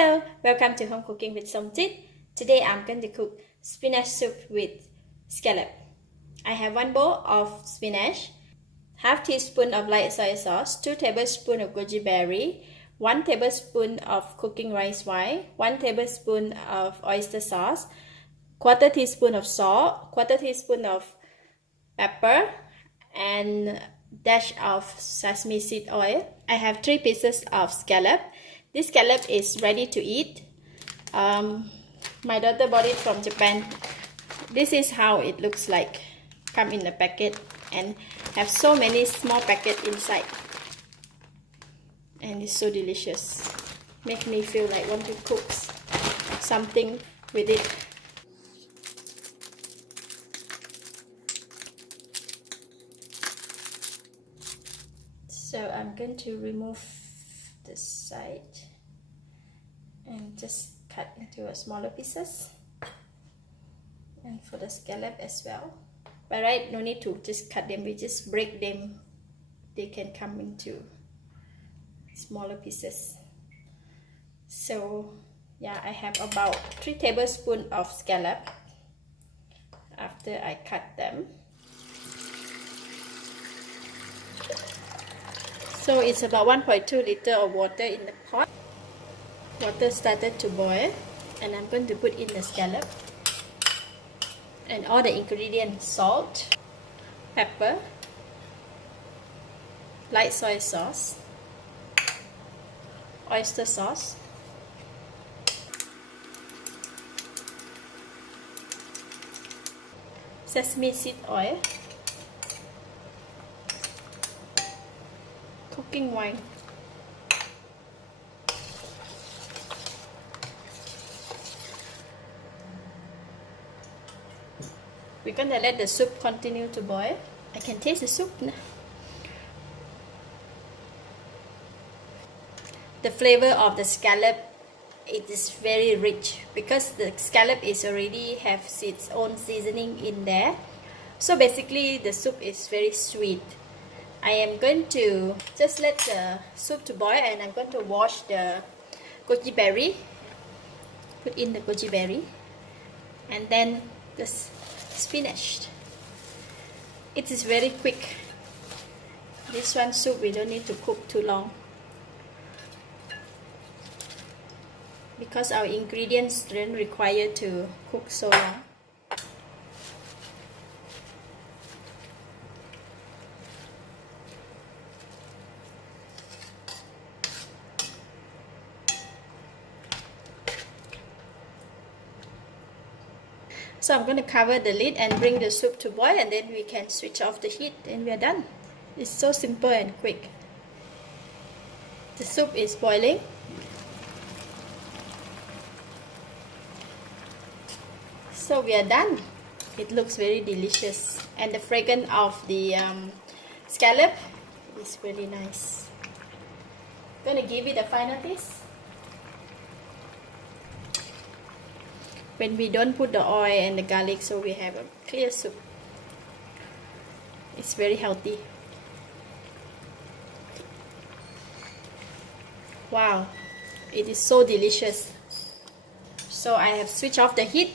Hello, welcome to Home Cooking with Somjit. Today I'm going to cook spinach soup with scallop. I have 1 bowl of spinach, half teaspoon of light soy sauce, 2 tablespoons of goji berry, 1 tablespoon of cooking rice wine, 1 tablespoon of oyster sauce, quarter teaspoon of salt, quarter teaspoon of pepper, and dash of sesame seed oil. I have 3 pieces of scallop. This scallop is ready to eat. My daughter bought it from Japan. This is how it looks like. Come in a packet and have so many small packets inside. And it's so delicious. Make me feel like want to cook something with it. So I'm going to remove this side and just cut into smaller pieces, and for the scallop as well. But right, no need to just cut them, we just break them. They can come into smaller pieces. So yeah, I have about 3 tablespoons of scallop after I cut them. So it's about 1.2 liters of water in the pot. Water started to boil, and I'm going to put in the scallop and all the ingredients: salt, pepper, light soy sauce, oyster sauce, sesame seed oil, cooking wine, we're gonna let the soup continue to boil. I can taste the soup now. The flavor of the scallop, it is very rich because the scallop is already have its own seasoning in there. So basically the soup is very sweet. I am going to just let the soup to boil, and I'm going to wash the goji berry. Put in the goji berry, and then the spinach. It is very quick. This one soup we don't need to cook too long because our ingredients don't require to cook so long. So I'm going to cover the lid and bring the soup to boil, and then we can switch off the heat and we are done. It's so simple and quick. The soup is boiling. So we are done. It looks very delicious, and the fragrance of the scallop is really nice. I'm going to give it a final taste. When we don't put the oil and the garlic, so we have a clear soup. It's very healthy. Wow, it is so delicious. So I have switched off the heat.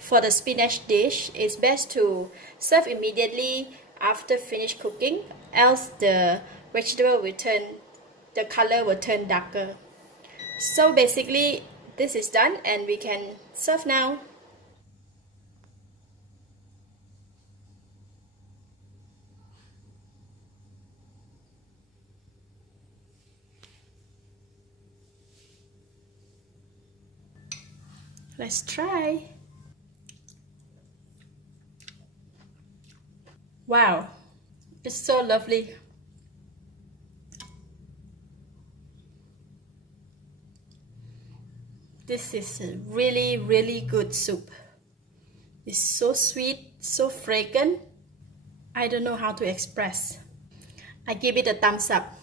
For the spinach dish, it's best to serve immediately after finish cooking, else the vegetable will turn, the color will turn darker. So basically this is done, and we can serve now. Let's try. Wow, it's so lovely. This is a really good soup. It's so sweet, so fragrant. I don't know how to express. I give it a thumbs up.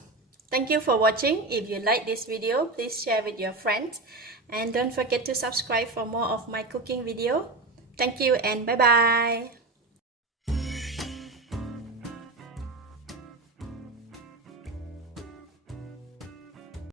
Thank you for watching. If you like this video, please share with your friends. And don't forget to subscribe for more of my cooking video. Thank you and bye bye.